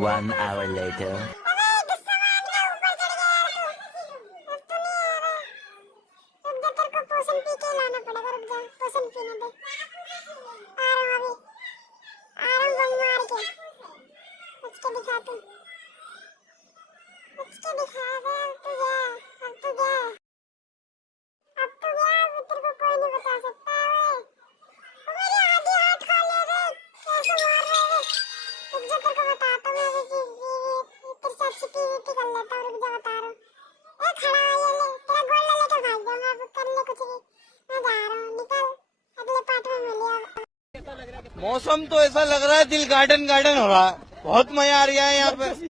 1 hour later. मौसम तो ऐसा लग रहा है दिल गार्डन गार्डन हो रहा है। बहुत मजा आ रहा है यहाँ पे।